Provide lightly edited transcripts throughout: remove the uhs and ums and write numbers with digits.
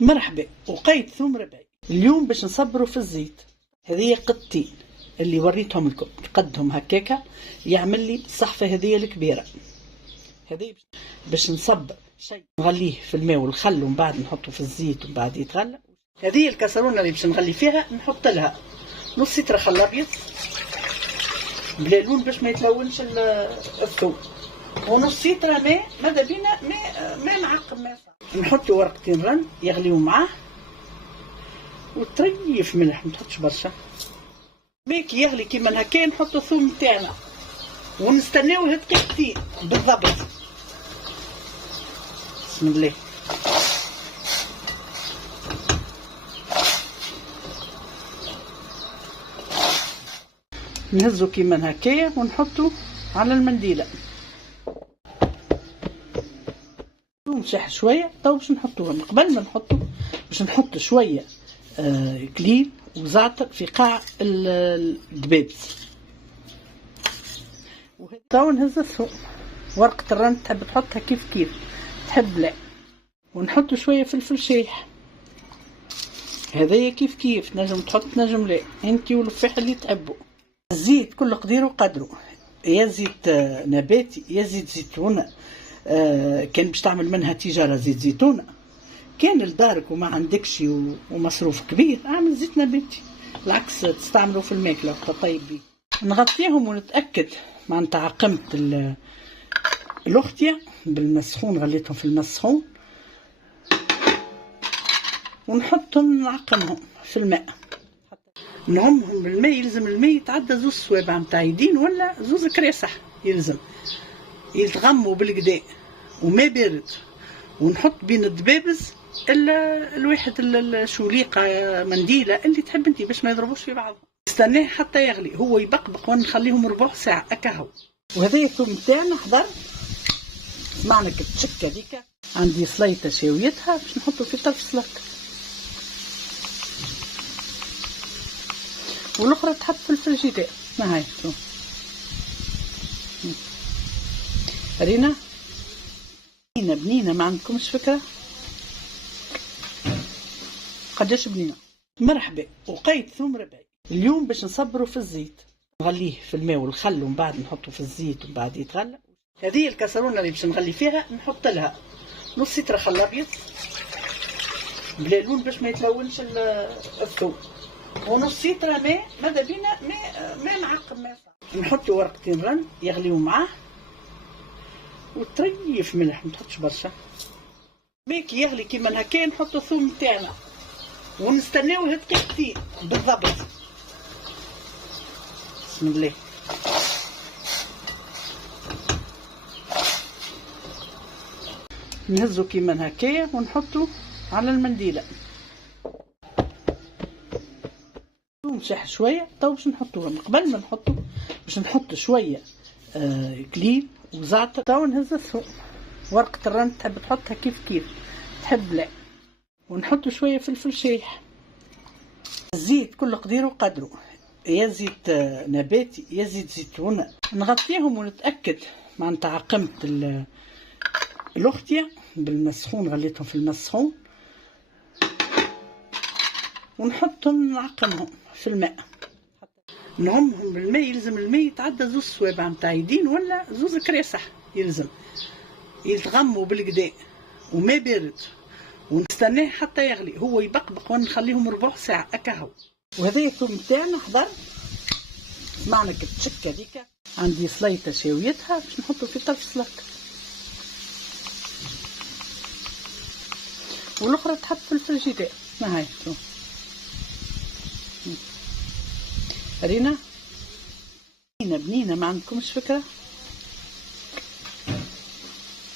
مرحبا، وقيت ثوم ربعي. اليوم باش نصبروا في الزيت. هذه قطين اللي وريتهم لكم، نقدهم هكاكا يعمل لي الصحفه هذه الكبيره. هذه باش نصبر شيء نغليه في الماء والخل ومن بعد نحطه في الزيت ومن بعد يتغلى. هذه الكسرونه اللي باش نغلي فيها نحط لها نص لتر خل ابيض بلا لون باش ما يتلونش الثوم، ونص لتر ماء ماذا بينا ماء معقم ماء. نحط ورقتين رن يغليو معاه وطريف ملح، ما تحطش برشا. ماء كي يغلي كيما هكا نحطو الثوم تاعنا ونستناوه دقيقتين بالضبط. بسم الله. نهزو كيما هكايا ونحطو على المنديله. نشح شويه تو باش نحطوهم. قبل ما نحطو باش نحط شويه كليل وزعتر في قاع الدبابس. تو نهز الثوم، ورقه الرن تحب تحطها كيف كيف تحب لا، ونحط شويه فلفل شايح. هذايا كيف كيف نجم تحط نجم لا، انتي والفاح اللي تحبوا. الزيت كل قدير وقدره، يا زيت نباتي يا زيت زيتونه. كان باش تعمل منها تجاره زيت زيتونه، كان لدارك وما عندكش ومصروف كبير اعمل زيت نباتي، العكس تستعملوا في الماكله وتطيب بيه. نغطيهم ونتاكد معناتها عقمت الاختيا بالمسخون، غليتهم في المسخون ونحطهم نعقمهم في الماء. نعمهم بالماء، يلزم الماء يتعدى زوز صوابع متاع يدين ولا زوز كراسح، يلزم يتغموا بالكدا وما بارد. ونحط بين الدبابز الواحد الشوليقه منديله اللي تحب انت باش ما يضربوش في بعضهم. نستناه حتى يغلي، هو يبقبق ونخليهم ربع ساعه اكاهو. وهذا الثوم تاعنا حضر سمعنا كتشك هذيك. عندي سليطه شاويتها باش نحطو في طرف سلطه، والاخرى تحط في الفريجيدير. ما هاي رينا بنينه، ما عندكمش فكره قداش بنينه. مرحبا، وقيت ثوم ربعي. اليوم باش نصبروا في الزيت، نغليه في الماء والخل ومن بعد نحطه في الزيت ومن بعد يتغلى. هذه الكسرونه اللي باش نغلي فيها نحط لها نص لتر خل ابيض بلا لون باش ما يتلونش الثوم، ونص لتر ماء ماذا بينا ماء معقم ماء. نحط ورقتين رن يغليو معاه وطريف ملح، ما تحطش برشا. ماء كي يغلي كيما هكا نحطو الثوم تاعنا ونستناوه دقيقتين بالضبط. بسم الله. نهزو كيما هكايا ونحطو على المنديله. نشح شويه تو باش نحطوهم. قبل ما نحطو باش نحط شويه كليل وزعتر. تو نهز الثوم، ورقه الرن تحب تحطها كيف كيف تحب لا، ونحط شويه فلفل شايح. الزيت كل قدير وقدره، يا زيت نباتي يا زيت زيتونه. نغطيهم ونتاكد معناتها عقمت الاختيا بالمسخون، غليتهم في المسخون ونحطهم نعقمهم في الماء. نعمهم بالماء، يلزم الماء يتعدى زوز صوابع متاع يدين ولا زوز كراسح، يلزم يتغموا بالكدا وما بارد. ونستناه حتى يغلي، هو يبقبق ونخليهم ربع ساعه اكاهو. وهذا الثوم تاعنا حضر سمعنا كتشك هذيك. عندي سليطه شاويتها باش نحطو في طرف سلطه، والاخرى تحط في الفريجيدير. ما هاي رينا بنينه، ما عندكمش فكره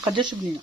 قداش بنينه.